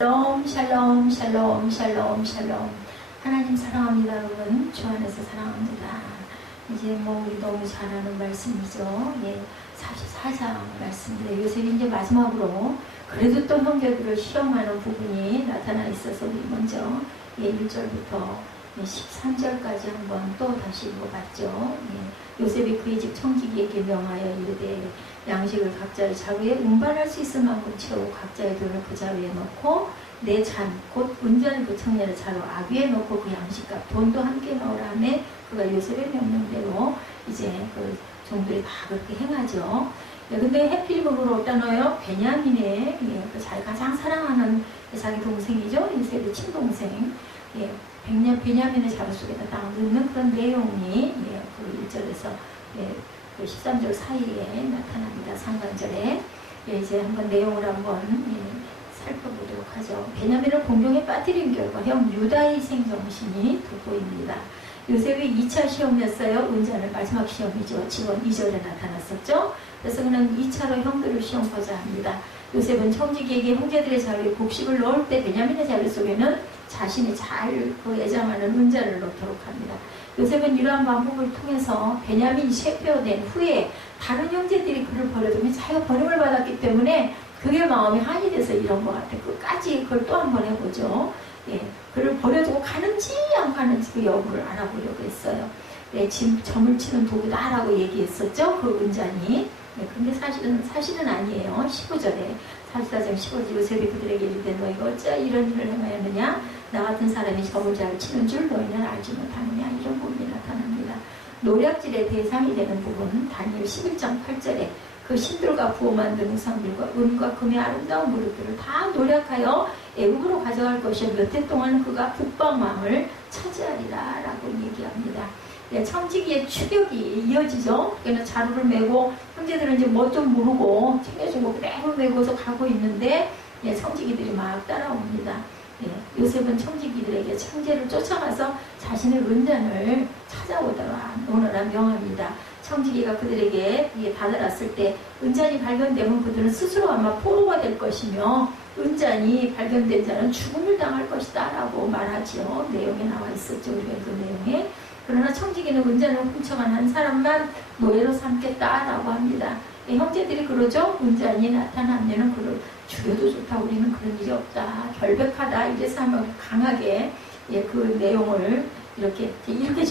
샬롬 샬롬 샬롬 샬롬 샬롬. 하나님 사랑합니다. 여러분 주 안에서 사랑합니다. 이제 우리 너무 잘 아는 말씀이죠. 44장 말씀인데 요셉이 이제 마지막으로 그래도 또 형제들을 시험하는 부분이 나타나 있어서 우리 먼저 1절부터 13절까지 한번 또 다시 읽어봤죠. 요셉이 그의 집 청지기에게 명하여 이르되 양식을 각자의 자루에 운반할 수 있을 만큼 채우고 각자의 돈을 그 자루에 넣고 내 잔 곧 은전을 그 청년의 자루 아귀에 넣고 그 양식값 돈도 함께 넣으라 하매 그가 요셉의 명령대로 이제 그 종들이 다 그렇게 행하죠. 근데 해필림으로 어디다 넣어요? 베냐민의 그 자기가 가장 사랑하는 자기 동생이죠. 요셉의 친동생. 베냐민의 자루 속에다 딱 넣는 그런 내용이 그 1절에서 그 13절 사이에 나타납니다. 상관절에. 이제 한번 내용을 한번 살펴보도록 하죠. 베냐민을 공경에 빠뜨린 결과 형 유다의 생정신이 돋보입니다. 요셉이 2차 시험이었어요. 은잔을 마지막 시험이죠. 지금 2절에 나타났었죠. 그래서 그는 2차로 형들을 시험하자 합니다. 요셉은 청지기에게 형제들의 자루에 곡식을 넣을 때 베냐민의 자루 속에는 자신이 잘 그 애장하는 은잔을 넣도록 합니다. 요셉은 이러한 방법을 통해서 베냐민이 쇠표된 후에 다른 형제들이 그를 버려두면 자기가 버림을 받았기 때문에 그게 마음이 한이 돼서 이런 것 같아요. 끝까지 그걸 또 한 번 해보죠. 그를 버려두고 가는지 안 가는지 그 여부를 알아보려고 했어요. 지금 점을 치는 도구다라고 얘기했었죠. 그 은잔이. 근데 사실은 아니에요. 15절에 44장 15절 요셉이 그들에게 이르되 너희가 어찌 이런 일을 행하였느냐 나 같은 사람이 점을 잘 치는 줄 너희는 알지 못하느냐 이런 부분이 나타납니다. 노략질의 대상이 되는 부분 다니엘 11장 8절에 그 신들과 부어 만든 우상들과 은과 금의 아름다운 그릇들을 다 노략하여 애국으로 가져갈 것이요 몇 해 동안 그가 북방왕을 차지하리라 라고 얘기합니다. 청지기의 추격이 이어지죠. 그러니까 자루를 메고 형제들은 이제 뭐 좀 모르고 챙겨주고 그대로 메고서 가고 있는데 청지기들이 막 따라옵니다. 요셉은 청지기들에게 창제를 쫓아가서 자신의 은잔을 찾아오너라 명합니다. 청지기가 그들에게 다다랐을 때 은잔이 발견되면 그들은 스스로 아마 포로가 될 것이며 은잔이 발견된 자는 죽음을 당할 것이다 라고 말하죠. 내용에 나와 있었죠. 우리가 그 내용에. 그러나 청지기는 은잔을 훔쳐간 한 사람만 노예로 삼겠다라고 합니다. 형제들이 그러죠. 은잔이 나타나면 그를 죽여도 좋다. 우리는 그런 일이 없다. 결백하다. 이래서 한번 강하게 그 내용을 이렇게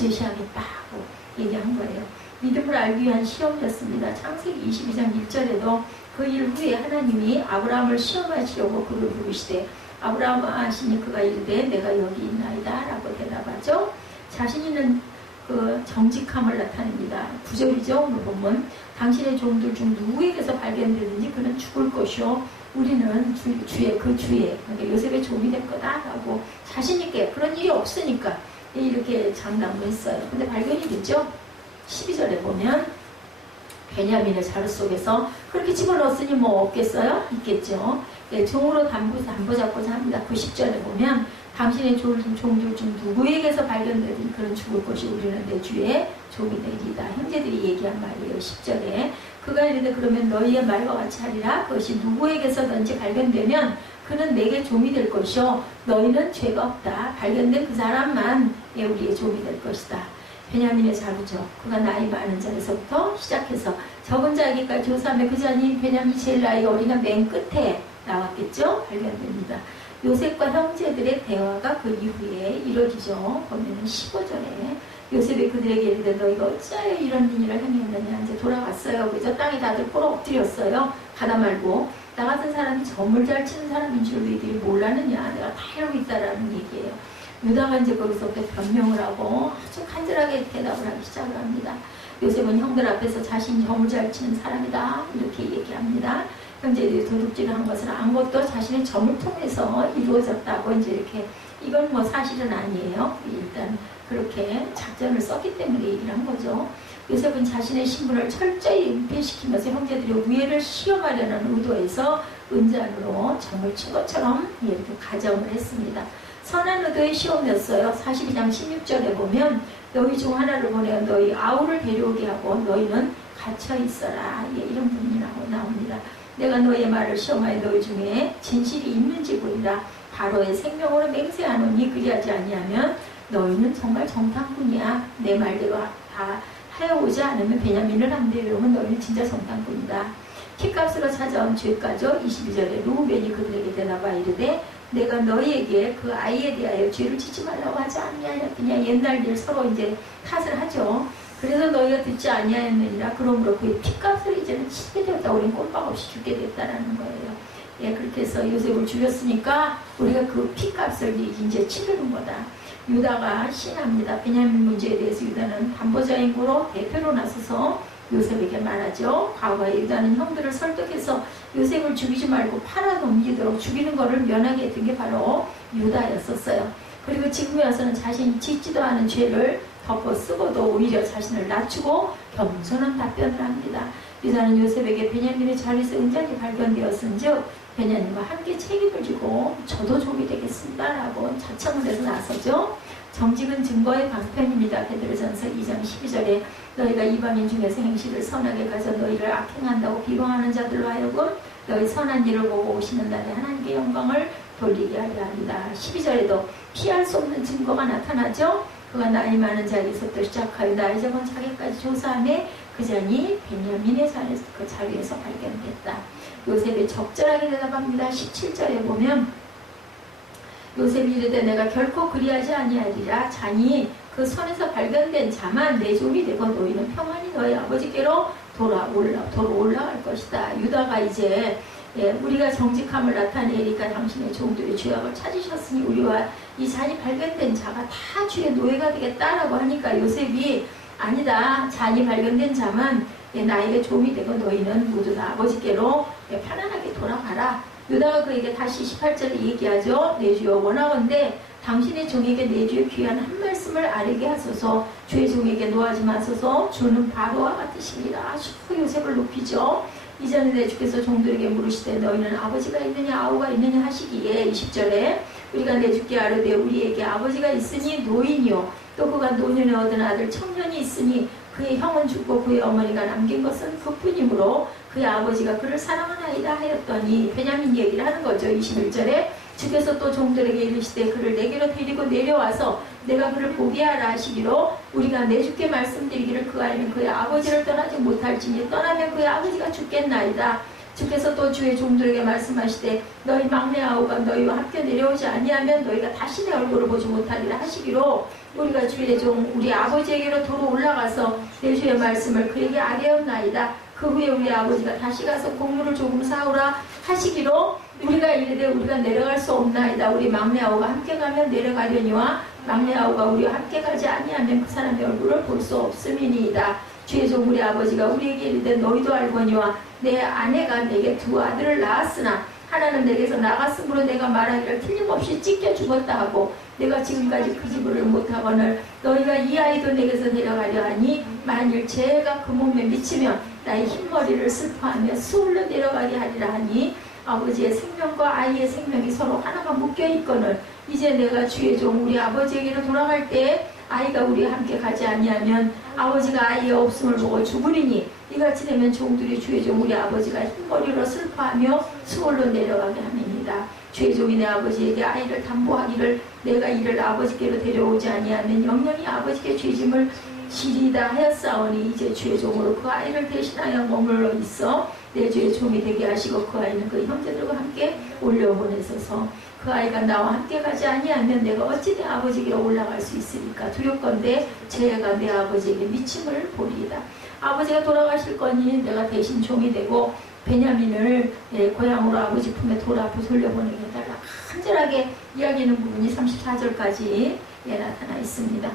제시하겠다고 얘기한 거예요. 믿음을 알기 위한 시험이었습니다. 창세기 22장 1절에도 그 일 후에 하나님이 아브라함을 시험하시려고 그를 부르시되 아브라함 하시니 그가 이르되 내가 여기 있나이다 라고 대답하죠. 자신 있는 그 정직함을 나타냅니다. 9절이죠. 오늘 보면 당신의 종들 중 누구에게서 발견되든지 그는 죽을 것이요 우리는 주의 그러니까 요셉의 종이 될 거다라고 자신있게 그런 일이 없으니까 이렇게 장담을 했어요. 근데 발견이 됐죠. 12절에 보면 베냐민의 자루 속에서 그렇게 집어넣었으니 뭐 없겠어요? 있겠죠. 종으로 담보 잡고자 합니다. 90절에 보면 당신의 종들 중 누구에게서 발견되든 그런 죽을 것이 우리는 내 주의 종이 되리이다. 형제들이 얘기한 말이에요. 10절에 그가 이르되 그러면 너희의 말과 같이 하리라. 그것이 누구에게서든지 발견되면 그는 내게 종이 될 것이요 너희는 죄가 없다. 발견된 그 사람만 우리의 종이 될 것이다. 베냐민의 자루죠. 그가 나이 많은 자에서부터 시작해서 적은 자에게까지 조사하며 그 자니 베냐민이 제일 나이가 어리가 맨 끝에 나왔겠죠. 발견됩니다. 요셉과 형제들의 대화가 그 이후에 이루어지죠. 보면 15절에 요셉이 그들에게 이르되 너희가 어찌하여 이런 일을 행했느냐 이제 돌아갔어요. 그래서 땅에 다들 꼬로 엎드렸어요. 가다 말고 나 같은 사람이 점을 잘 치는 사람인 줄 너희들이 몰랐느냐 내가 다 이러고 있다라는 얘기예요. 유다가 이제 거기서부터 변명을 하고 아주 간절하게 대답을 하기 시작을 합니다. 요셉은 형들 앞에서 자신이 점을 잘 치는 사람이다 이렇게 얘기합니다. 형제들이 도둑질을 한 것은 아무것도 자신의 점을 통해서 이루어졌다고 이제 이렇게 이건 뭐 사실은 아니에요. 일단 그렇게 작전을 썼기 때문에 얘기를 한 거죠. 요셉은 자신의 신분을 철저히 은폐시키면서 형제들의 우애를 시험하려는 의도에서 은잔으로 점을 친 것처럼 이렇게 가정을 했습니다. 선한 의도의 시험이었어요. 42장 16절에 보면 너희 중 하나를 보내어 너희 아우를 데려오게 하고 너희는 갇혀 있어라. 이런 부분이 나옵니다. 내가 너의 말을 시험하여 너희 중에 진실이 있는지 보리라. 바로의 생명으로 맹세하노니 그리하지 아니하면 너희는 정말 정탐꾼이야. 내 말대로 다 하여오지 않으면 베냐민을 안돼. 이러면 너희는 진짜 정탐꾼이다. 키값으로 찾아온 죄가죠. 22절에 루벤이 그들에게 대답하여 이르되 내가 너희에게 그 아이에 대하여 죄를 짓지 말라고 하지 않냐. 그냥 옛날 일 서로 이제 탓을 하죠. 그래서 너희가 듣지 아니하였느니라. 그러므로 그의 피값을 이제는 치게 되었다. 우리는 꼴박 없이 죽게 됐다라는 거예요. 예, 그렇게 해서 요셉을 죽였으니까 우리가 그 피값을 이제 치르는 거다. 유다가 신합니다. 베냐민 문제에 대해서 유다는 담보자인 거로 대표로 나서서 요셉에게 말하죠. 과거에 유다는 형들을 설득해서 요셉을 죽이지 말고 팔아넘기도록 죽이는 것을 면하게 했던 게 바로 유다였었어요. 그리고 지금에 와서는 자신이 짓지도 않은 죄를 덮어 쓰고도 오히려 자신을 낮추고 겸손한 답변을 합니다. 유다는 요셉에게 베냐민의 자리에서 은장이 발견되었은즉 베냐민과 함께 책임을 지고 저도 종이 되겠습니다 라고 자청을 해서 나서죠. 정직은 증거의 방편입니다. 베드로전서 2장 12절에 너희가 이방인 중에서 행실을 선하게 가져 너희를 악행한다고 비방하는 자들로 하여금 너희 선한 일을 보고 오시는 날에 하나님께 영광을 돌리게 하려 합니다. 12절에도 피할 수 없는 증거가 나타나죠. 그가 나이 많은 자리에서부터 시작하여 나이 적은 자기까지 조사함에 그 잔이 베냐민의 그 자리에서 발견됐다. 요셉이 적절하게 대답합니다. 17절에 보면 요셉이 이르되 내가 결코 그리하지 아니하리라. 잔이 그 손에서 발견된 자만 내 종이 되고 너희는 평안히 너희 아버지께로 올라갈 것이다. 유다가 이제 우리가 정직함을 나타내니까 당신의 종들의 죄악을 찾으셨으니 우리와 이 잔이 발견된 자가 다 주의 노예가 되겠다라고 하니까 요셉이 아니다. 잔이 발견된 자만 나에게 종이 되고 너희는 모두 다 아버지께로 편안하게 돌아가라. 유다가 그에게 다시 18절에 얘기하죠. 내 주여 원하건대 당신의 종에게 내 주의 귀한 한 말씀을 아뢰게 하소서. 주의 종에게 노하지 마소서. 주는 바로와 같으시니라. 아주 요셉을 높이죠. 이전에 내 주께서 종들에게 물으시되 너희는 아버지가 있느냐 아우가 있느냐 하시기에 20절에 우리가 내 주께 아뢰되 우리에게 아버지가 있으니 노인이요 또 그가 노년에 얻은 아들 청년이 있으니 그의 형은 죽고 그의 어머니가 남긴 것은 그뿐이므로 그의 아버지가 그를 사랑하나이다 하였더니 베냐민 얘기를 하는 거죠. 21절에 주께서 또 종들에게 이르시되 그를 내게로 데리고 내려와서 내가 그를 보게 하라 하시기로 우리가 내 주께 말씀드리기를 그 아이는 그의 아버지를 떠나지 못할지니 떠나면 그의 아버지가 죽겠나이다. 주께서 또 주의 종들에게 말씀하시되 너희 막내 아우가 너희와 함께 내려오지 아니하면 너희가 다시 내 얼굴을 보지 못하리라 하시기로 우리가 주의 종 우리 아버지에게로 도로 올라가서 내 주의 말씀을 그에게 아뢰었나이다. 그 후에 우리 아버지가 다시 가서 곡물을 조금 사오라 하시기로 우리가 이르되 우리가 내려갈 수 없나이다. 우리 막내 아우가 함께 가면 내려가려니와 막내 아우가 우리와 함께 가지 아니하면 그 사람의 얼굴을 볼 수 없음이니이다. 주의 종 우리 아버지가 우리에게 이르되 너희도 알거니와 내 아내가 내게 두 아들을 낳았으나 하나는 내게서 나갔으므로 내가 말하기를 틀림없이 찢겨 죽었다 하고 내가 지금까지 그 집을 못하거늘 너희가 이 아이도 내게서 내려가려 하니 만일 죄가 그 몸에 미치면 나의 흰머리를 슬퍼하며 수울로 내려가게 하리라 하니 아버지의 생명과 아이의 생명이 서로 하나가 묶여있거늘 이제 내가 주의 종 우리 아버지에게로 돌아갈 때 아이가 우리와 함께 가지 아니하면 아버지가 아이의 없음을 보고 죽으리니 이같이 되면 종들이 주의 종 우리 아버지가 흰머리로 슬퍼하며 수월로 내려가게 함이니이다. 주의 종이 내 아버지에게 아이를 담보하기를 내가 이를 아버지께로 데려오지 아니하면 영영이 아버지께 죄짐을 지리다 하였사오니 이제 주의 종으로 그 아이를 대신하여 머물러 있어 내 주의 종이 되게 하시고 그 아이는 그 형제들과 함께 올려보내소서. 그 아이가 나와 함께 가지 아니하면 내가 어찌 내 아버지께로 올라갈 수 있으리까. 두렵건대 죄가 내 아버지에게 미침을 보리이다. 아버지가 돌아가실 거니 내가 대신 종이 되고 베냐민을 고향으로 아버지 품에 돌려보내게 해달라. 간절하게 이야기하는 부분이 34절까지 나타나 있습니다.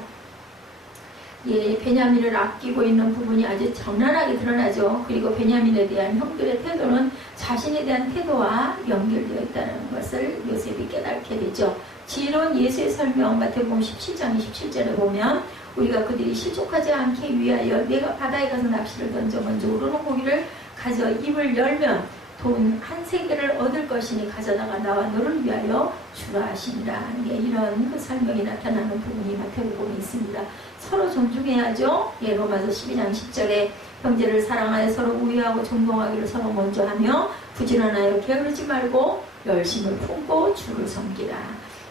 베냐민을 아끼고 있는 부분이 아주 적나라하게 드러나죠. 그리고 베냐민에 대한 형들의 태도는 자신에 대한 태도와 연결되어 있다는 것을 요셉이 깨닫게 되죠. 지혜로운 예수의 설명 마태복음 17장 27절에 보면 우리가 그들이 실족하지 않기 위하여 내가 바다에 가서 낚시를 던져 먼저 우러는 고기를 가져 입을 열면 돈 한 세계를 얻을 것이니 가져다가 나와 너를 위하여 주라 하시니라. 이런 그 설명이 나타나는 부분이 마태복음에 있습니다. 서로 존중해야죠. 로마서 12장 10절에 형제를 사랑하여 서로 우애하고 존경하기를 서로 먼저 하며 부지런하여 게으르지 말고 열심을 품고 주를 섬기라.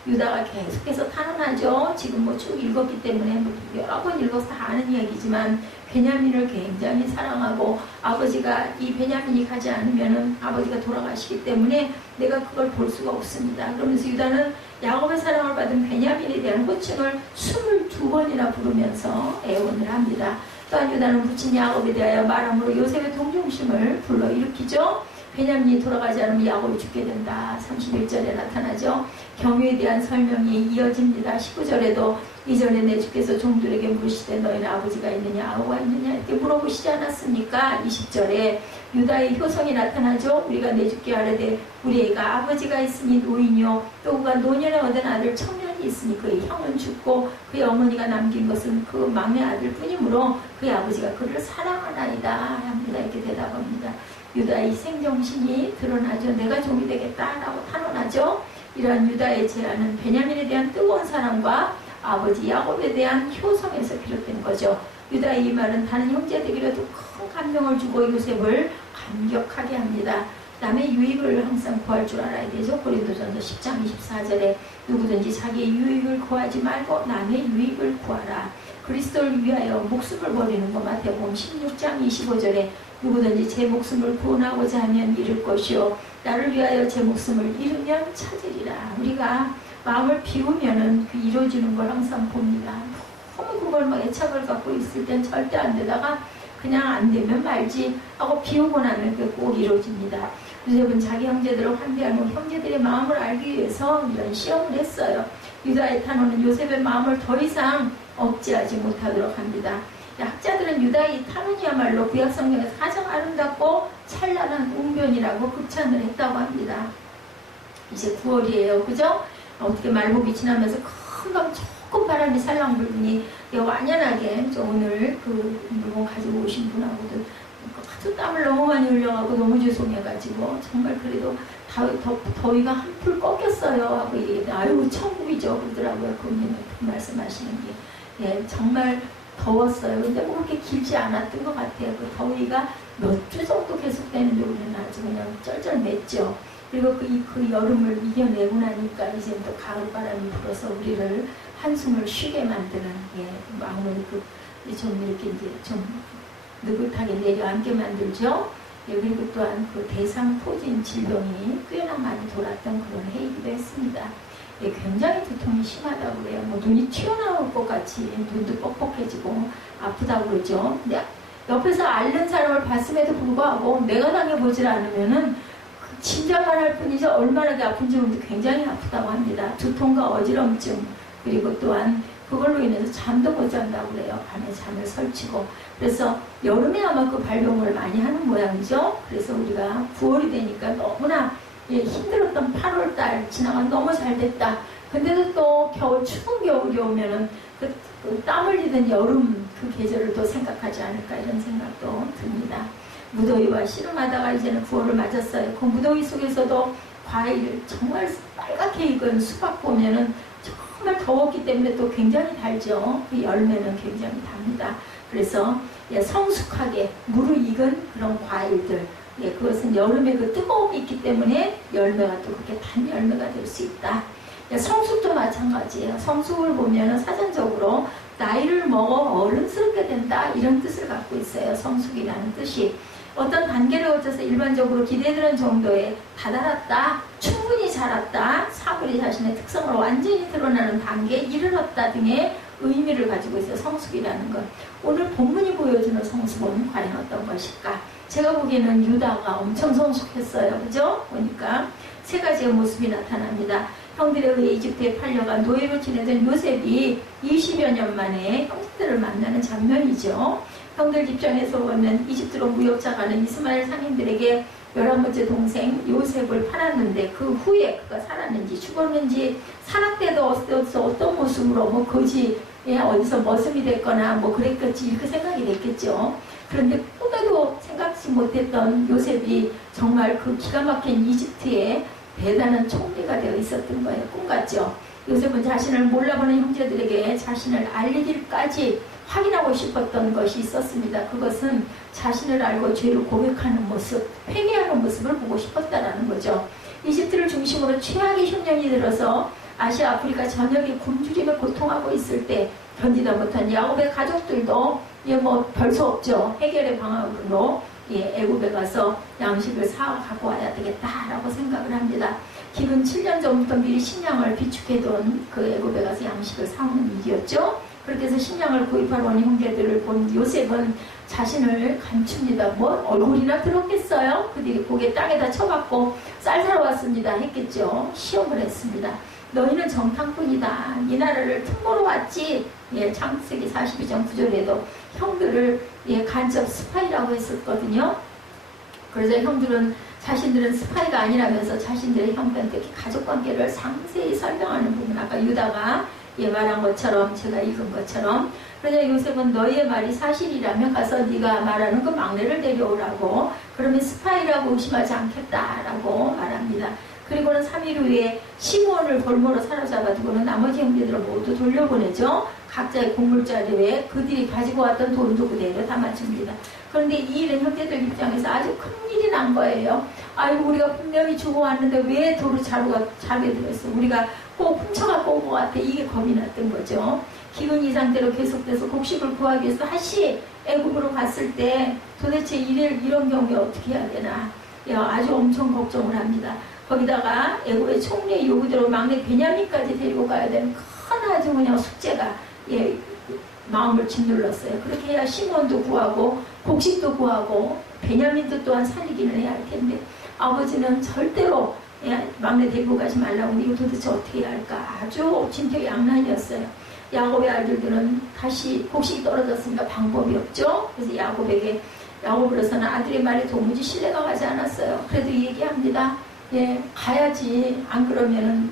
유다가 계속해서 탄원하죠. 지금 뭐 쭉 읽었기 때문에 뭐 여러 번 읽어서 다 아는 이야기지만 베냐민을 굉장히 사랑하고 아버지가 이 베냐민이 가지 않으면은 아버지가 돌아가시기 때문에 내가 그걸 볼 수가 없습니다. 그러면서 유다는 야곱의 사랑을 받은 베냐민에 대한 호칭을 22번이나 부르면서 애원을 합니다. 또한 유다는 부친 야곱에 대하여 말함으로 요셉의 동정심을 불러일으키죠. 베냐민이 돌아가지 않으면 야곱이 죽게 된다. 31절에 나타나죠. 경유에 대한 설명이 이어집니다. 19절에도 이전에 내 주께서 종들에게 물으시되 너희는 아버지가 있느냐 아우가 있느냐 이렇게 물어보시지 않았습니까? 20절에 유다의 효성이 나타나죠. 우리가 내 주께 아뢰되 우리 애가 아버지가 있으니 노인이요 또 그가 노년에 얻은 아들 청년이 있으니 그의 형은 죽고 그의 어머니가 남긴 것은 그 막내 아들 뿐이므로 그의 아버지가 그를 사랑하나이다 합니다. 이렇게 대답합니다. 유다의 희생정신이 드러나죠. 내가 종이 되겠다라고 탄원하죠. 이러한 유다의 제안은 베냐민에 대한 뜨거운 사랑과 아버지 야곱에 대한 효성에서 비롯된 거죠. 유다의 이 말은 다른 형제들에게도 큰 감명을 주고 요셉을 감격하게 합니다. 남의 유익을 항상 구할 줄 알아야 되죠. 고린도전서 10장 24절에 누구든지 자기의 유익을 구하지 말고 남의 유익을 구하라. 그리스도를 위하여 목숨을 버리는 것. 마태복음 16장 25절에 누구든지 제 목숨을 구원하고자 하면 잃을 것이요 나를 위하여 제 목숨을 잃으면 찾으리라. 우리가 마음을 비우면은 그 이루어지는 걸 항상 봅니다. 너무 그걸 막 애착을 갖고 있을 땐 절대 안 되다가 그냥 안 되면 말지 하고 비우고 나면 그게 꼭 이루어집니다. 요셉은 자기 형제들을 환대한 후 형제들의 마음을 알기 위해서 이런 시험을 했어요. 유다의 탄원은 요셉의 마음을 더 이상 억제하지 못하도록 합니다. 학자들은 유다의 탄원이야말로 구약성경에서 가장 아름답고 찬란한 웅변이라고 극찬을 했다고 합니다. 이제 9월이에요. 그죠? 어떻게 말복이 지나면서 금방 조금 바람이 살랑 불더니 완연하게 오늘 그 물건 가지고 오신 분하고도 아주 땀을 너무 많이 흘려가고 너무 죄송해가지고 정말 그래도 더위가 한풀 꺾였어요 하고 얘기했더니 아유 천국이죠 그러더라고요. 그분이 그 말씀하시는 게 예, 정말 더웠어요. 근데 뭐 그렇게 길지 않았던 것 같아요. 그 더위가 몇 주 정도 계속되는 줄 우리는 아주 그냥 쩔쩔맸죠. 그리고 그 여름을 이겨내고 나니까 이제 또 가을 바람이 불어서 우리를 한숨을 쉬게 만드는 마음을 좀 이렇게 이제 좀 느긋하게 내려앉게 만들죠. 예, 그리고 또한 그 대상포진 질병이 꽤나 많이 돌았던 그런 해이기도 했습니다. 예, 굉장히 두통이 심하다고 그래요. 뭐 눈이 튀어나올 것 같이 눈도 뻑뻑해지고 아프다고 그러죠. 근데 옆에서 앓는 사람을 봤음에도 불구하고 내가 당해보질 않으면은 짐작만 할 뿐이죠. 얼마나 아픈지 모르는데 굉장히 아프다고 합니다. 두통과 어지럼증 그리고 또한 그걸로 인해서 잠도 못 잔다고 그래요. 밤에 잠을 설치고. 그래서 여름에 아마 그 발병을 많이 하는 모양이죠. 그래서 우리가 9월이 되니까 너무나 힘들었던 8월달 지나가 너무 잘 됐다. 근데도 또 겨울 추운 겨울이 오면은 그 땀 흘리던 여름 그 계절을 또 생각하지 않을까 이런 생각도 듭니다. 무더위와 씨름하다가 이제는 9월을 맞았어요. 그 무더위 속에서도 과일 정말 빨갛게 익은 수박 보면은 정말 더웠기 때문에 또 굉장히 달죠. 그 열매는 굉장히 답니다. 그래서 성숙하게 무르익은 그런 과일들 그것은 여름에 그 뜨거움이 있기 때문에 열매가 또 그렇게 단 열매가 될 수 있다. 성숙도 마찬가지예요. 성숙을 보면 사전적으로 나이를 먹어 어른스럽게 된다 이런 뜻을 갖고 있어요. 성숙이라는 뜻이 어떤 단계를 거쳐서 일반적으로 기대되는 정도에 다다랐다, 충분히 자랐다, 사물이 자신의 특성을 완전히 드러나는 단계에 이르렀다 등의 의미를 가지고 있어요. 성숙이라는 것. 오늘 본문이 보여주는 성숙은 과연 어떤 것일까? 제가 보기에는 유다가 엄청 성숙했어요. 그죠? 보니까 세 가지의 모습이 나타납니다. 형들에 의해 이집트에 팔려간 노예로 지내던 요셉이 20여 년 만에 형들을 만나는 장면이죠. 형들 입장에서 보면 이집트로 무역자 가는 이스마엘 상인들에게 11번째 동생 요셉을 팔았는데 그 후에 그가 살았는지 죽었는지 산악대도 어떤 모습으로 뭐 거지 어디서 머슴이 됐거나 뭐 그랬겠지 이렇게 생각이 됐겠죠. 그런데 꿈에도 생각지 못했던 요셉이 정말 그 기가 막힌 이집트의 대단한 총리가 되어 있었던 거예요. 꿈 같죠. 요셉은 자신을 몰라보는 형제들에게 자신을 알리기까지 확인하고 싶었던 것이 있었습니다. 그것은 자신을 알고 죄를 고백하는 모습, 회개하는 모습을 보고 싶었다라는 거죠. 이집트를 중심으로 최악의 흉년이 들어서 아시아 아프리카 전역이 굶주림에 고통하고 있을 때 견디다 못한 야곱의 가족들도 별 수 없죠. 해결의 방안으로 애굽에 가서 양식을 사 갖고 와야 되겠다라고 생각을 합니다. 기근 7년 전부터 미리 식량을 비축해둔 그 애굽에 가서 양식을 사오는 일이었죠. 그렇게 해서 식량을 구입하러 온 형제들을 본 요셉은 자신을 감춥니다. 얼굴이나 들었겠어요? 그들이 고개 땅에다 쳐박고 쌀 사러 왔습니다 했겠죠. 시험을 했습니다. 너희는 정탐꾼이다. 이 나라를 틈보러 왔지. 창세기 42장 9절에도 형들을 간첩 스파이라고 했었거든요. 그래서 형들은 자신들은 스파이가 아니라면서 자신들의 형들한테 가족관계를 상세히 설명하는 부분, 아까 유다가 말한 것처럼, 제가 읽은 것처럼, 그러자 요셉은 너희의 말이 사실이라면 가서 네가 말하는 그 막내를 데려오라고, 그러면 스파이라고 의심하지 않겠다라고 말합니다. 그리고는 3일 후에 시므온을 볼모로 사로잡아두고는 나머지 형제들을 모두 돌려보내죠. 각자의 곡물자리에 그들이 가지고 왔던 돈도 그대로 담아줍니다. 그런데 이 일은 형제들 입장에서 아주 큰일이 난 거예요. 아이고, 우리가 분명히 주고 왔는데 왜 도로 자루에 들었어? 우리가 꼭 훔쳐갖고 온 것 같아. 이게 겁이 났던 거죠. 기근 이 상태로 계속돼서 곡식을 구하기 위해서 다시 애굽으로 갔을 때 도대체 이런 경우에 어떻게 해야 되나, 아주 엄청 걱정을 합니다. 거기다가 애굽의 총리의 요구대로 막내 베냐민까지 데리고 가야 되는 큰 아주 그냥 숙제가 마음을 짓눌렀어요. 그렇게 해야 시몬도 구하고 곡식도 구하고 베냐민도 또한 살리기는 해야 할 텐데 아버지는 절대로 막내 데리고 가지 말라고. 이거 도대체 어떻게 해야 할까? 아주 진퇴양난이었어요. 야곱의 아들들은 다시 곡식이 떨어졌으니까 방법이 없죠. 그래서 야곱으로서는 아들의 말에 도무지 신뢰가 가지 않았어요. 그래도 얘기합니다. 가야지. 안 그러면은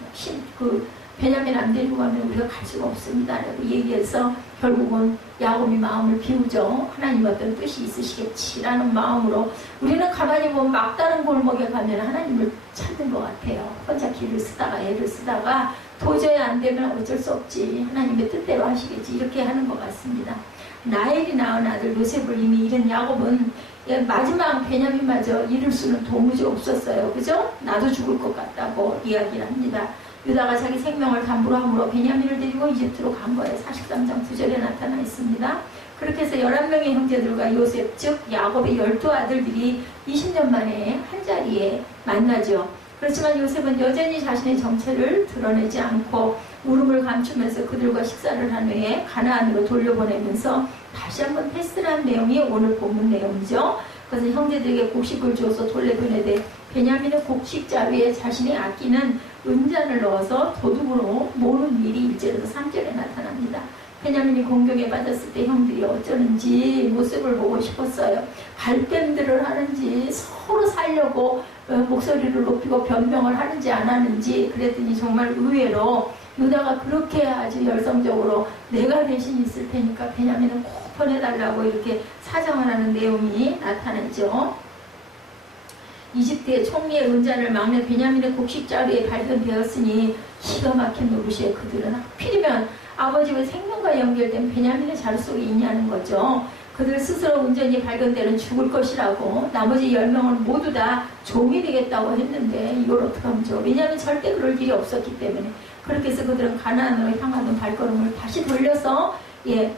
베냐민 안 데리고 가면 우리가 갈 수가 없습니다. 라고 얘기해서 결국은 야곱이 마음을 비우죠. 하나님 어떤 뜻이 있으시겠지라는 마음으로 우리는 가만히 보면 막다른 골목에 가면 하나님을 찾는 것 같아요. 혼자 길을 쓰다가 애를 쓰다가 도저히 안 되면 어쩔 수 없지. 하나님의 뜻대로 하시겠지. 이렇게 하는 것 같습니다. 라헬이 낳은 아들 요셉을 이미 잃은 야곱은 마지막 베냐민마저 잃을 수는 도무지 없었어요. 그죠? 나도 죽을 것 같다고 이야기를 합니다. 유다가 자기 생명을 담보로 함으로 베냐민을 데리고 이집트로 간 거예요. 43장 9절에 나타나 있습니다. 그렇게 해서 11명의 형제들과 요셉, 즉 야곱의 12아들들이 20년 만에 한자리에 만나죠. 그렇지만 요셉은 여전히 자신의 정체를 드러내지 않고 울음을 감추면서 그들과 식사를 한 후에 가나안으로 돌려보내면서 다시 한번 패스를 한 내용이 오늘 본문 내용이죠. 그래서 형제들에게 곡식을 주어서 돌려보내되 베냐민의 곡식 자루에 자신이 아끼는 은잔을 넣어서 도둑으로 모는 일이 1절에서 3절에 나타납니다. 베냐민이 공격에 받았을 때 형들이 어쩌는지 모습을 보고 싶었어요. 발뺌들을 하는지 서로 살려고 목소리를 높이고 변명을 하는지 안 하는지. 그랬더니 정말 의외로 유다가 그렇게 아주 열성적으로 내가 대신 있을 테니까 베냐민은 꼭 보내달라고 이렇게 사정을 하는 내용이 나타나죠. 이집트의 총리의 은잔을 막내 베냐민의 곡식 자루에 발견되었으니 기가 막힌 노릇이에요. 그들은 하필이면 아버지의 생명과 연결된 베냐민의 자루 속에 있냐는 거죠. 그들 스스로 은전이 발견되는 죽을 것이라고, 나머지 10명은 모두 다 종이 되겠다고 했는데 이걸 어떻게 하면 좋아? 왜냐하면 절대 그럴 일이 없었기 때문에. 그렇게 해서 그들은 가나안으로 향하던 발걸음을 다시 돌려서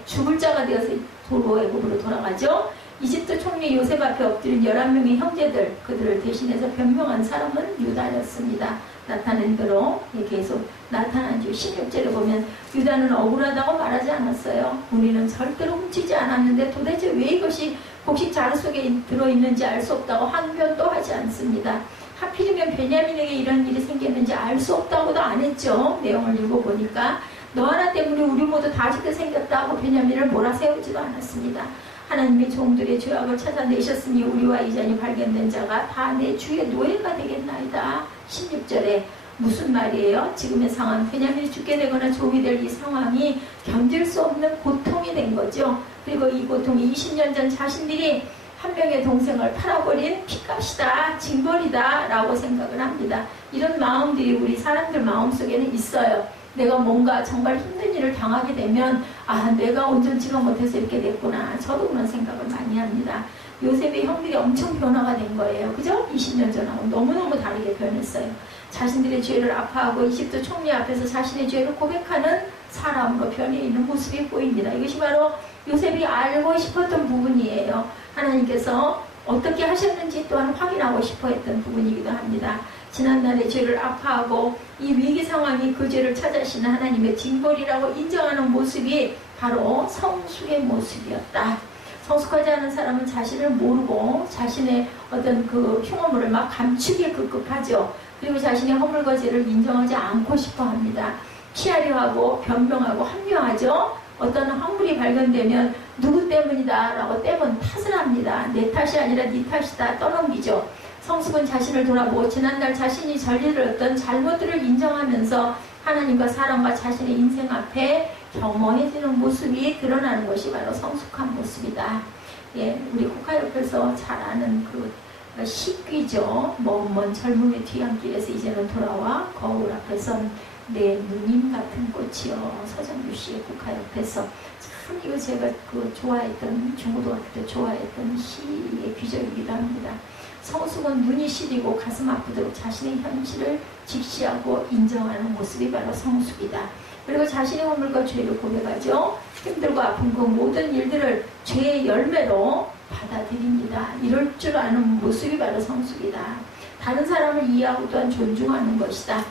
죽을 자가 되어서 도로 애굽으로 돌아가죠. 이집트 총리 요셉 앞에 엎드린 11명의 형제들, 그들을 대신해서 변명한 사람은 유다였습니다. 나타낸 대로 계속 나타난 주 16절에 보면 유다는 억울하다고 말하지 않았어요. 우리는 절대로 훔치지 않았는데 도대체 왜 이것이 곡식 자루 속에 들어있는지 알 수 없다고 항변도 하지 않습니다. 하필이면 베냐민에게 이런 일이 생겼는지 알 수 없다고도 안 했죠. 내용을 읽어보니까 너 하나 때문에 우리 모두 다 죽게 생겼다고 베냐민을 몰아세우지도 않았습니다. 하나님의 종들의 죄악을 찾아내셨으니 우리와 이전이 발견된 자가 다 내 주의 노예가 되겠나이다. 16절에 무슨 말이에요? 지금의 상황, 베냐민이 죽게 되거나 종이 될 이 상황이 견딜 수 없는 고통이 된 거죠. 그리고 이 고통이 20년 전 자신들이 한 명의 동생을 팔아버린 핏값이다, 징벌이다 라고 생각을 합니다. 이런 마음들이 우리 사람들 마음속에는 있어요. 내가 뭔가 정말 힘든 일을 당하게 되면 내가 온전치가 못해서 이렇게 됐구나. 저도 그런 생각을 많이 합니다. 요셉의 형들이 엄청 변화가 된 거예요. 그죠? 20년 전하고 너무너무 다르게 변했어요. 자신들의 죄를 아파하고 이집트 총리 앞에서 자신의 죄를 고백하는 사람으로 변해 있는 모습이 보입니다. 이것이 바로 요셉이 알고 싶었던 부분이에요. 하나님께서 어떻게 하셨는지 또한 확인하고 싶어 했던 부분이기도 합니다. 지난날의 죄를 아파하고 이 위기 상황이 그 죄를 찾아시는 하나님의 징벌이라고 인정하는 모습이 바로 성숙의 모습이었다. 성숙하지 않은 사람은 자신을 모르고 자신의 어떤 그 흉어물을 막 감추기에 급급하죠. 그리고 자신의 허물과 죄를 인정하지 않고 싶어 합니다. 피하려 하고 변명하고 합리화하죠. 어떤 허물이 발견되면 누구 때문이다 라고 떼번 탓을 합니다. 내 탓이 아니라 네 탓이다 떠넘기죠. 성숙은 자신을 돌아보고 지난날 자신이 저질렀던 잘못들을 인정하면서 하나님과 사람과 자신의 인생 앞에 겸허해지는 모습이 드러나는 것이 바로 성숙한 모습이다. 예, 우리 국화 옆에서 잘 아는 그 시귀죠. 먼 젊음의 뒤안길에서 이제는 돌아와 거울 앞에서 내 누님 같은 꽃이요. 서정규 씨의 국화 옆에서 참 이거 제가 그 좋아했던 중고등학교 때 좋아했던 시의 귀절이기도 합니다. 성숙은 눈이 시리고 가슴 아프도록 자신의 현실을 직시하고 인정하는 모습이 바로 성숙이다. 그리고 자신의 허물과 죄를 고백하죠. 힘들고 아픈 그 모든 일들을 죄의 열매로 받아들입니다. 이럴 줄 아는 모습이 바로 성숙이다. 다른 사람을 이해하고 또한 존중하는 것이다.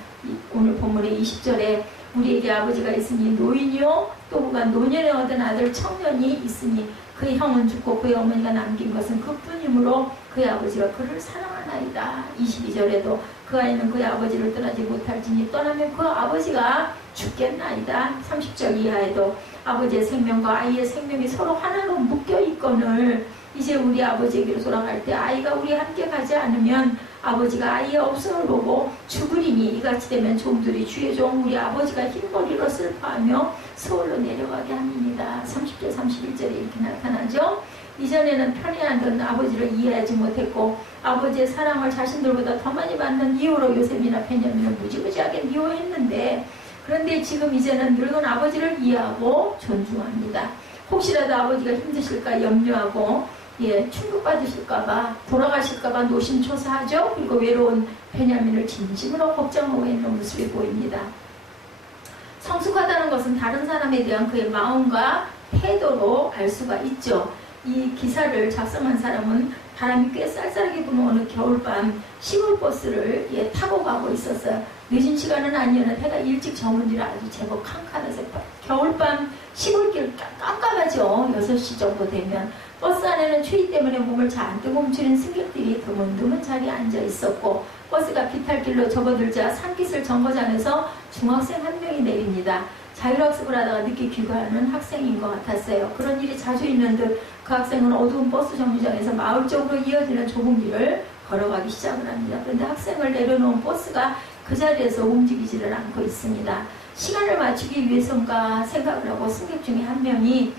오늘 본문의 20절에 우리에게 아버지가 있으니 노인이요 또 그가 노년에 얻은 아들 청년이 있으니 그의 형은 죽고 그의 어머니가 남긴 것은 그뿐이므로 그의 아버지가 그를 사랑하나이다. 22절에도 그 아이는 그의 아버지를 떠나지 못할지니 떠나면 그 아버지가 죽겠나이다. 30절 이하에도 아버지의 생명과 아이의 생명이 서로 하나로 묶여있거늘 이제 우리 아버지에게로 돌아갈 때 아이가 우리와 함께 가지 않으면 아버지가 아이의 없음을 보고 죽으리니 이같이 되면 종들이 주의 종 우리 아버지가 흰머리로 슬퍼하며 서울로 내려가게 합니다. 30절 31절에 이렇게 나타나죠. 이전에는 편애하던 아버지를 이해하지 못했고 아버지의 사랑을 자신들보다 더 많이 받는 이유로 요셉이나 베냐민을 무지무지하게 미워했는데 그런데 지금 이제는 늙은 아버지를 이해하고 존중합니다. 혹시라도 아버지가 힘드실까 염려하고 충격받으실까봐 돌아가실까봐 노심초사하죠. 그리고 외로운 베냐민을 진심으로 걱정하고 있는 모습이 보입니다. 성숙하다는 것은 다른 사람에 대한 그의 마음과 태도로 알 수가 있죠. 이 기사를 작성한 사람은 바람이 꽤 쌀쌀하게 부는 어느 겨울밤 시골버스를 타고 가고 있었어요. 늦은 시간은 아니었는데 해가 일찍 저문 뒤라 아주 제법 캄캄해서 겨울밤 시골길 깜깜하죠. 6시 정도 되면 버스 안에는 추위 때문에 몸을 잔뜩 움츠린 승객들이 드문드문 자리에 앉아 있었고 버스가 비탈길로 접어들자 산기슭 정거장에서 중학생 한 명이 내립니다. 자율학습을 하다가 늦게 귀가하는 학생인 것 같았어요. 그런 일이 자주 있는 듯 그 학생은 어두운 버스 정류장에서 마을 쪽으로 이어지는 좁은 길을 걸어가기 시작을 합니다. 그런데 학생을 내려놓은 버스가 그 자리에서 움직이지를 않고 있습니다. 시간을 맞추기 위해서인가 생각을 하고 승객 중에 한 명이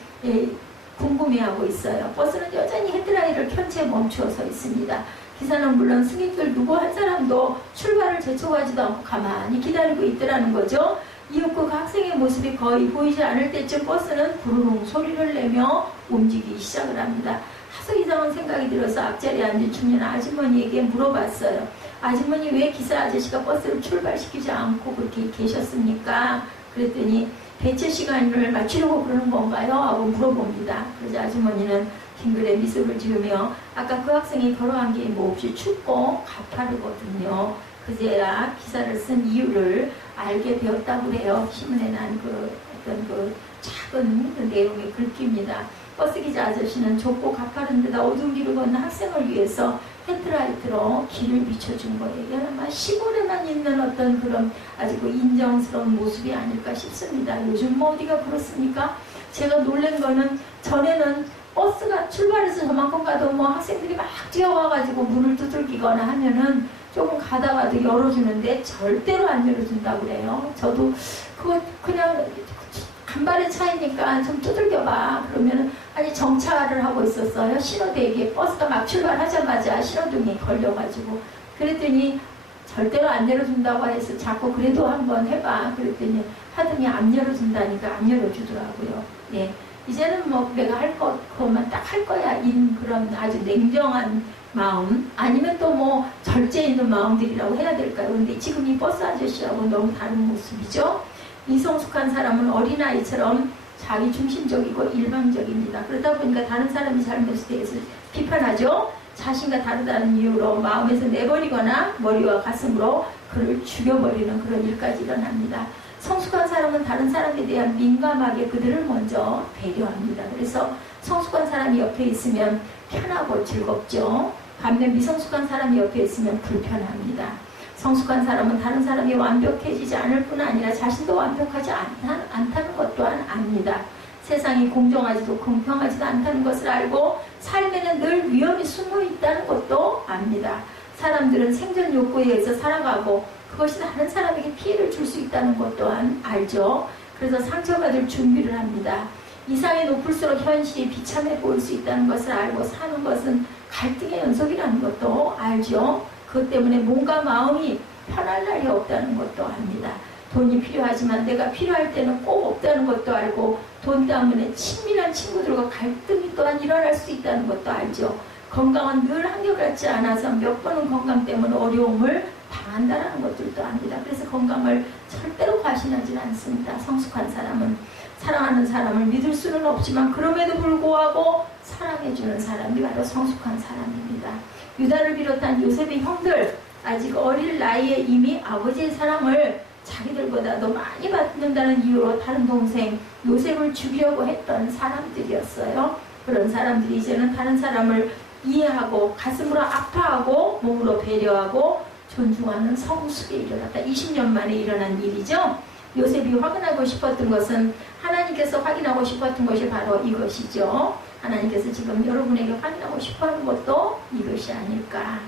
궁금해하고 있어요. 버스는 여전히 헤드라이트를 켠 채 멈추어 서 있습니다. 기사는 물론 승객들 누구 한 사람도 출발을 재촉하지도 않고 가만히 기다리고 있더라는 거죠. 이윽고 그 학생의 모습이 거의 보이지 않을 때쯤 버스는 부르릉 소리를 내며 움직이기 시작을 합니다. 하도 이상한 생각이 들어서 앞자리에 앉은 중년 아주머니에게 물어봤어요. 아주머니 왜 기사 아저씨가 버스를 출발시키지 않고 그렇게 계셨습니까? 그랬더니 배차 시간을 맞추려고 그러는 건가요? 하고 물어봅니다. 그래서 아주머니는 빙그레 미소를 지으며 아까 그 학생이 걸어간 게 몹시 춥고 가파르거든요. 그제야 기사를 쓴 이유를 알게 되었다고 해요. 신문에 난 어떤 작은 그 내용의 글귀입니다. 버스기사 아저씨는 좁고 가파른 데다 어두운 길을 걷는 학생을 위해서 헤드라이트로 길을 비춰준 거예요. 이게 아마 시골에만 있는 어떤 그런 아주 인정스러운 모습이 아닐까 싶습니다. 요즘 뭐 어디가 그렇습니까? 제가 놀란 거는 전에는 버스가 출발해서 저만큼 가도 뭐 학생들이 막 뛰어와가지고 문을 두들기거나 하면은 조금 가다가도 열어주는데 절대로 안 열어준다고 그래요. 저도 그거 그냥 간발의 차이니까 좀 두들겨봐. 그러면 아니 정차를 하고 있었어요. 신호대기에 버스가 막 출발하자마자 신호등이 걸려가지고 그랬더니 절대로 안 열어준다고 해서 자꾸 그래도 한번 해봐. 그랬더니 하더니 안 열어준다니까 안 열어주더라고요. 예. 이제는 뭐 내가 할 것만 딱 할 거야. 그런 아주 냉정한 마음 아니면 또 뭐 절제 있는 마음들이라고 해야 될까요? 근데 지금 이 버스 아저씨하고 너무 다른 모습이죠. 미성숙한 사람은 어린아이처럼 자기 중심적이고 일방적입니다. 그러다 보니까 다른 사람이 잘못에 대해서 비판하죠. 자신과 다르다는 이유로 마음에서 내버리거나 머리와 가슴으로 그를 죽여버리는 그런 일까지 일어납니다. 성숙한 사람은 다른 사람에 대한 민감하게 그들을 먼저 배려합니다. 그래서 성숙한 사람이 옆에 있으면 편하고 즐겁죠. 반면 미성숙한 사람이 옆에 있으면 불편합니다. 성숙한 사람은 다른 사람이 완벽해지지 않을 뿐 아니라 자신도 완벽하지 않다는 것 또한 압니다. 세상이 공정하지도 공평하지도 않다는 것을 알고 삶에는 늘 위험이 숨어 있다는 것도 압니다. 사람들은 생존 욕구에 의해서 살아가고 그것이 다른 사람에게 피해를 줄 수 있다는 것 또한 알죠. 그래서 상처받을 준비를 합니다. 이상이 높을수록 현실이 비참해 보일 수 있다는 것을 알고 사는 것은 갈등의 연속이라는 것도 알죠. 그것 때문에 몸과 마음이 편할 날이 없다는 것도 압니다. 돈이 필요하지만 내가 필요할 때는 꼭 없다는 것도 알고 돈 때문에 친밀한 친구들과 갈등이 또한 일어날 수 있다는 것도 알죠. 건강은 늘 한결같지 않아서 몇 번은 건강 때문에 어려움을 당한다는 것들도 압니다. 그래서 건강을 절대로 과신하지 않습니다. 성숙한 사람은 사랑하는 사람을 믿을 수는 없지만 그럼에도 불구하고 사랑해주는 사람이 바로 성숙한 사람입니다. 유다를 비롯한 요셉의 형들 아직 어릴 나이에 이미 아버지의 사랑을 자기들보다도 많이 받는다는 이유로 다른 동생 요셉을 죽이려고 했던 사람들이었어요. 그런 사람들이 이제는 다른 사람을 이해하고 가슴으로 아파하고 몸으로 배려하고 존중하는 성숙에 이르렀다. 20년 만에 일어난 일이죠. 요셉이 확인하고 싶었던 것은 하나님께서 확인하고 싶었던 것이 바로 이것이죠. 하나님께서 지금 여러분에게 확인하고 싶어하는 것도 이것이 아닐까.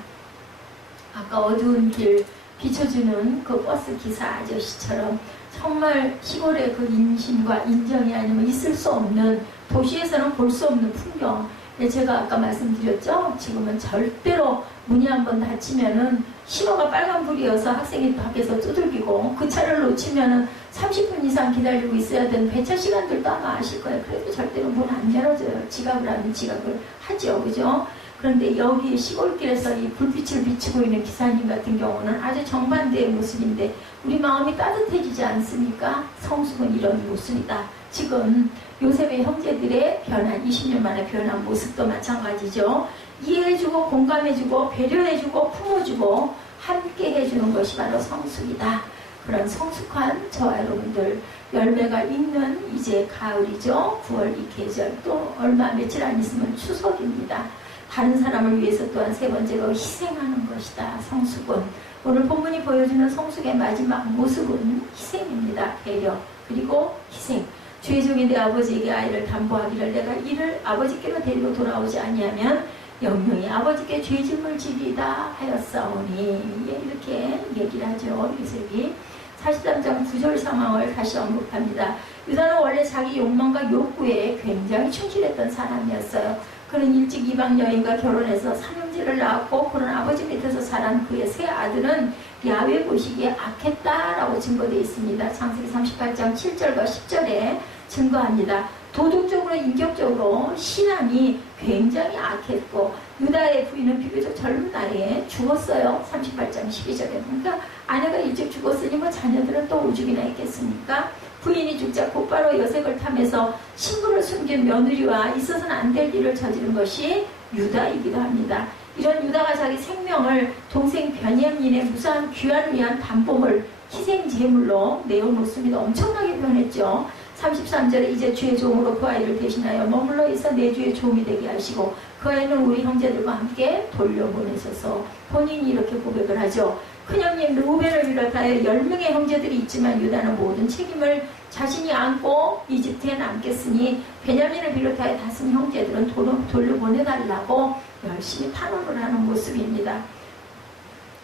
아까 어두운 길 비춰주는 그 버스 기사 아저씨처럼 정말 시골의 그 인심과 인정이 아니면 있을 수 없는 도시에서는 볼 수 없는 풍경. 제가 아까 말씀드렸죠. 지금은 절대로 문이 한번 닫히면은 신호가 빨간불이어서 학생이 밖에서 두들기고 그 차를 놓치면은 30분 이상 기다리고 있어야 되는 배차 시간들도 아마 아실 거예요. 그래도 절대로 문 안 열어줘요. 지각을 하면 지각을 하죠. 그죠? 그런데 여기 시골길에서 이 불빛을 비추고 있는 기사님 같은 경우는 아주 정반대의 모습인데 우리 마음이 따뜻해지지 않습니까? 성숙은 이런 모습이다. 지금 요셉의 형제들의 변한 20년 만에 변한 모습도 마찬가지죠. 이해해주고 공감해주고 배려해주고 품어주고 함께 해주는 것이 바로 성숙이다. 그런 성숙한 저와 여러분들 열매가 있는 이제 가을이죠. 9월 이 계절 또 얼마 며칠 안 있으면 추석입니다. 다른 사람을 위해서 또한 세 번째로 희생하는 것이다. 성숙은 오늘 본문이 보여주는 성숙의 마지막 모습은 희생입니다. 배려 그리고 희생. 죄종이 내 아버지에게 아이를 담보하기를 내가 이를 아버지께로 데리고 돌아오지 아니하면 영영이 아버지께 죄짐을 지리다 하였사오니 이렇게 얘기를 하죠. 요셉이 43장 9절 상황을 다시 언급합니다. 유다는 원래 자기 욕망과 욕구에 굉장히 충실했던 사람이었어요. 그는 일찍 이방 여인과 결혼해서 삼형제를 낳았고 그런 아버지 밑에서 자란 그의 세 아들은 야훼 보시기에 악했다라고 증거되어 있습니다. 창세기 38장 7절과 10절에 증거합니다. 도덕적으로 인격적으로 신앙이 굉장히 악했고 유다의 부인은 비교적 젊은 나이에 죽었어요. 38장 12절에. 그러니까 아내가 일찍 죽었으니 뭐 자녀들은 또 오죽이나 했겠습니까? 부인이 죽자 곧바로 여색을 타면서 신부를 숨긴 며느리와 있어서는 안 될 일을 저지른 것이 유다이기도 합니다. 이런 유다가 자기 생명을 동생 베냐민의 무사한 귀환을 위한 담보물 희생 제물로 내어놓습니다. 엄청나게 변했죠. 33절에 이제 주의 종으로 그 아이를 대신하여 머물러 있어 내 주의 종이 되게 하시고 그 아이는 우리 형제들과 함께 돌려보내셔서 본인이 이렇게 고백을 하죠. 큰형님 르우벤을 비롯하여 10명의 형제들이 있지만 유다는 모든 책임을 자신이 안고 이집트에 남겠으니 베냐민을 비롯하여 다섯 형제들은 돌려보내달라고 열심히 탄원을 하는 모습입니다.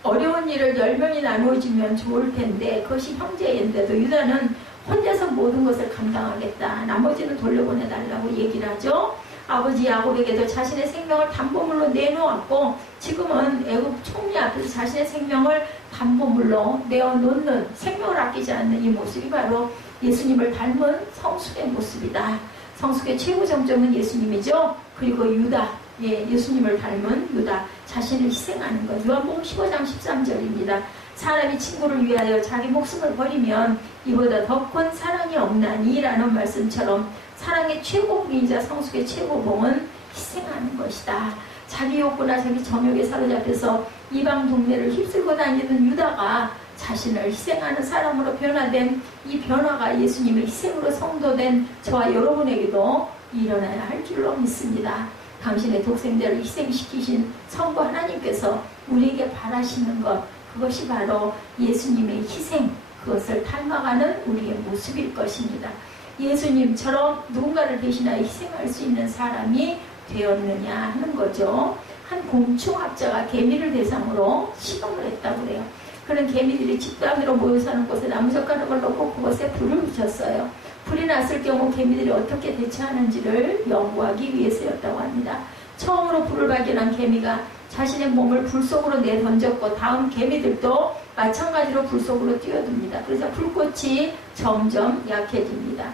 어려운 일을 10명이 나누어지면 좋을 텐데 그것이 형제인데도 유다는 혼자서 모든 것을 감당하겠다. 나머지는 돌려보내달라고 얘기를 하죠. 아버지 야곱에게도 자신의 생명을 담보물로 내놓았고 지금은 애굽 총리 앞에서 자신의 생명을 담보물로 내어놓는, 생명을 아끼지 않는 이 모습이 바로 예수님을 닮은 성숙의 모습이다. 성숙의 최고 정점은 예수님이죠. 그리고 유다, 예수님을 닮은 유다, 자신을 희생하는 것. 요한복음 15장 13절입니다. 사람이 친구를 위하여 자기 목숨을 버리면 이보다 더 큰 사랑이 없나니 라는 말씀처럼 사랑의 최고봉이자 성숙의 최고봉은 희생하는 것이다. 자기 욕구나 자기 정욕에 사로잡혀서 이방 동네를 휩쓸고 다니는 유다가 자신을 희생하는 사람으로 변화된 이 변화가 예수님의 희생으로 성도된 저와 여러분에게도 일어나야 할 줄로 믿습니다. 당신의 독생자를 희생시키신 성부 하나님께서 우리에게 바라시는 것, 그것이 바로 예수님의 희생, 그것을 닮아가는 우리의 모습일 것입니다. 예수님처럼 누군가를 대신하여 희생할 수 있는 사람이 되었느냐 하는 거죠. 한 곤충학자가 개미를 대상으로 실험을 했다고 그래요. 그런 개미들이 집단으로 모여 사는 곳에 나무젓가락을 넣고 그것에 불을 붙였어요. 불이 났을 경우 개미들이 어떻게 대처하는지를 연구하기 위해서였다고 합니다. 처음으로 불을 발견한 개미가 자신의 몸을 불 속으로 내던졌고 다음 개미들도 마찬가지로 불 속으로 뛰어듭니다. 그래서 불꽃이 점점 약해집니다.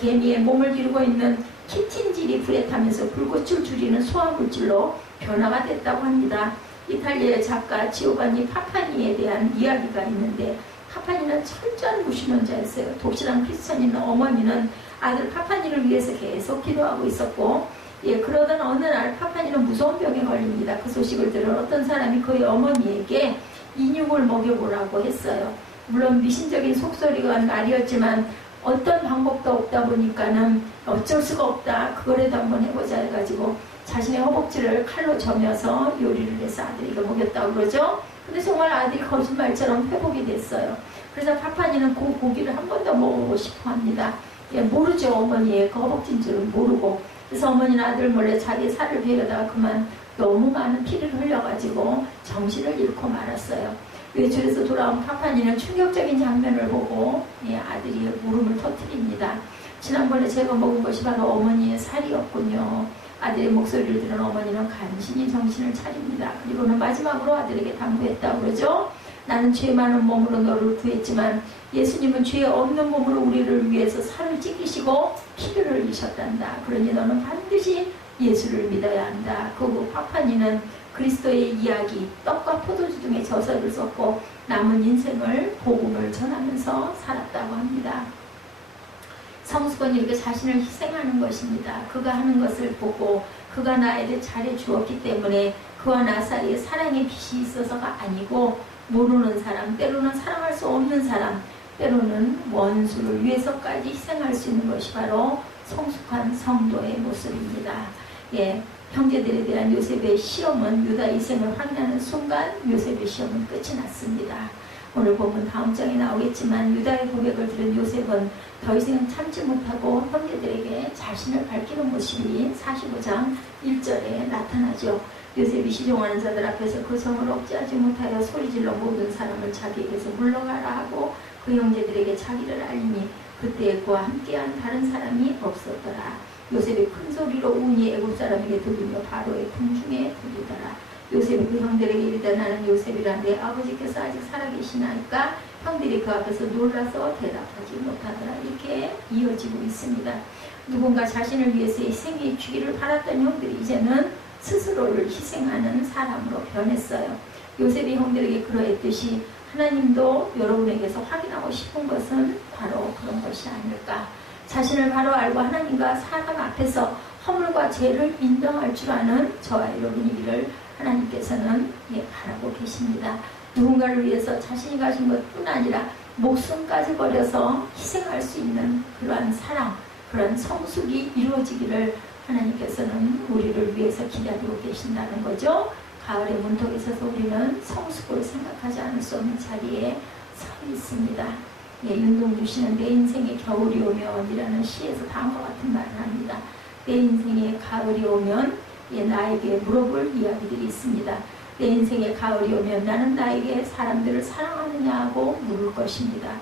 개미의 몸을 이루고 있는 키틴질이 불에 타면서 불꽃을 줄이는 소화물질로 변화가 됐다고 합니다. 이탈리아의 작가 지오바니 파파니에 대한 이야기가 있는데, 파파니는 철저한 무신론자였어요. 독실한 크리스천인 어머니는 아들 파파니를 위해서 계속 기도하고 있었고, 그러던 어느 날 파파니는 무서운 병에 걸립니다. 그 소식을 들은 어떤 사람이 그의 어머니에게 인육을 먹여보라고 했어요. 물론 미신적인 속설이가 말이었지만 어떤 방법도 없다 보니까는 어쩔 수가 없다, 그거라도 한번 해보자 해가지고 자신의 허벅지를 칼로 점여서 요리를 해서 아들에게 먹였다고 그러죠. 근데 정말 아들이 거짓말처럼 회복이 됐어요. 그래서 파파니는 그 고기를 한 번 더 먹어보고 싶어 합니다. 모르죠. 어머니의 그 허벅지인 줄은 모르고. 그래서 어머니는 아들 몰래 자기 살을 베려다가 그만 너무 많은 피를 흘려가지고 정신을 잃고 말았어요. 외출에서 돌아온 파파니는 충격적인 장면을 보고 아들이 울음을 터뜨립니다. 지난번에 제가 먹은 것이 바로 어머니의 살이었군요. 아들의 목소리를 들은 어머니는 간신히 정신을 차립니다. 그리고는 마지막으로 아들에게 당부했다고 그러죠. 나는 죄 많은 몸으로 너를 구했지만 예수님은 죄 없는 몸으로 우리를 위해서 살을 찢기시고 피를 흘리셨단다. 그러니 너는 반드시 예수를 믿어야 한다. 그리고 파파니는 그리스도의 이야기, 떡과 포도주 등의 저서를 썼고 남은 인생을 복음을 전하면서 살았다고 합니다. 성숙은 이렇게 자신을 희생하는 것입니다. 그가 하는 것을 보고 그가 나에게 잘해주었기 때문에 그와 나 사이에 사랑의 빛이 있어서가 아니고, 모르는 사람, 때로는 사랑할 수 없는 사람, 때로는 원수를 위해서까지 희생할 수 있는 것이 바로 성숙한 성도의 모습입니다. 형제들에 대한 요셉의 시험은 유다 희생을 확인하는 순간 요셉의 시험은 끝이 났습니다. 오늘 보면 다음 장에 나오겠지만 유다의 고백을 들은 요셉은 더 이상 참지 못하고 형제들에게 자신을 밝히는 모습이 45장 1절에 나타나죠. 요셉이 시종하는 자들 앞에서 그 성을 억제하지 못하여 소리질러 모든 사람을 자기에게서 물러가라 하고 그 형제들에게 자기를 알리니 그때 그와 함께한 다른 사람이 없었더라. 요셉이 큰 소리로 우니 애굽 사람에게 들리며 바로의 궁중에 들리더라. 요셉이 그 형들에게 이르되 나는 요셉이라 내 아버지께서 아직 살아계시나이까? 형들이 그 앞에서 놀라서 대답하지 못하더라. 이렇게 이어지고 있습니다. 누군가 자신을 위해서 희생해 주기를 바랐던 형들이 이제는 스스로를 희생하는 사람으로 변했어요. 요셉이 형들에게 그러했듯이 하나님도 여러분에게서 확인하고 싶은 것은 바로 그런 것이 아닐까. 자신을 바로 알고 하나님과 사람 앞에서 허물과 죄를 인정할 줄 아는 저와 여러분이기를 하나님께서는 바라고 계십니다. 누군가를 위해서 자신이 가진 것뿐 아니라 목숨까지 버려서 희생할 수 있는 그러한 사랑, 그러한 성숙이 이루어지기를 하나님께서는 우리를 위해서 기다리고 계신다는 거죠. 가을의 문턱에 서서 우리는 성숙을 생각하지 않을 수 없는 자리에 서 있습니다. 윤동주 씨는 내 인생에 겨울이 오면 이라는 시에서 다음과 같은 말을 합니다. 내 인생에 가을이 오면 나에게 물어볼 이야기들이 있습니다. 내 인생에 가을이 오면 나는 나에게 사람들을 사랑하느냐 하고 물을 것입니다.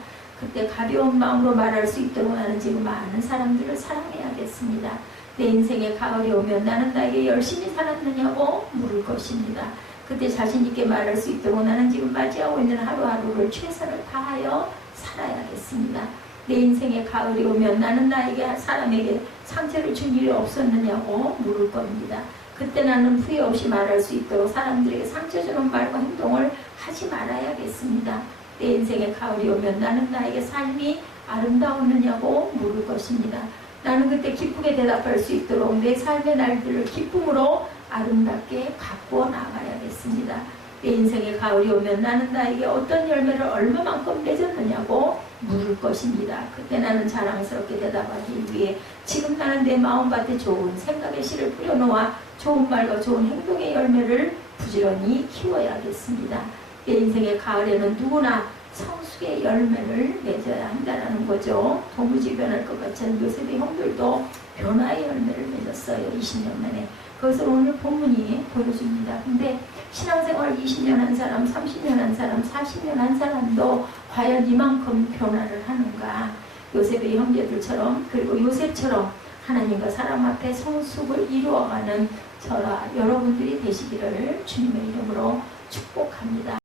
그때 가벼운 마음으로 말할 수 있도록 나는 지금 많은 사람들을 사랑해야겠습니다. 내 인생에 가을이 오면 나는 나에게 열심히 살았느냐고 물을 것입니다. 그때 자신 있게 말할 수 있도록 나는 지금 맞이하고 있는 하루하루를 최선을 다하여 살아야겠습니다. 내 인생에 가을이 오면 나는 나에게 사람에게 상처를 준 일이 없었느냐고 물을 겁니다. 그때 나는 후회 없이 말할 수 있도록 사람들에게 상처 주는 말과 행동을 하지 말아야겠습니다. 내 인생에 가을이 오면 나는 나에게 삶이 아름다웠느냐고 물을 것입니다. 나는 그때 기쁘게 대답할 수 있도록 내 삶의 날들을 기쁨으로 아름답게 가꾸어 나가야겠습니다. 내 인생에 가을이 오면 나는 나에게 어떤 열매를 얼마만큼 맺었느냐고 물을 것입니다. 그때 나는 자랑스럽게 대답하기 위해 지금 나는 내 마음밭에 좋은 생각의 씨를 뿌려놓아 좋은 말과 좋은 행동의 열매를 부지런히 키워야겠습니다. 내 인생의 가을에는 누구나 성숙의 열매를 맺어야 한다는 거죠. 도무지 변할 것 같지 않은 요셉의 형들도 변화의 열매를 맺었어요. 20년 만에. 그것을 오늘 본문이 보여줍니다. 근데 신앙생활 20년 한 사람, 30년 한 사람, 40년 한 사람도 과연 이만큼 변화를 하는가? 요셉의 형제들처럼, 그리고 요셉처럼 하나님과 사람 앞에 성숙을 이루어가는 저와 여러분들이 되시기를 주님의 이름으로 축복합니다.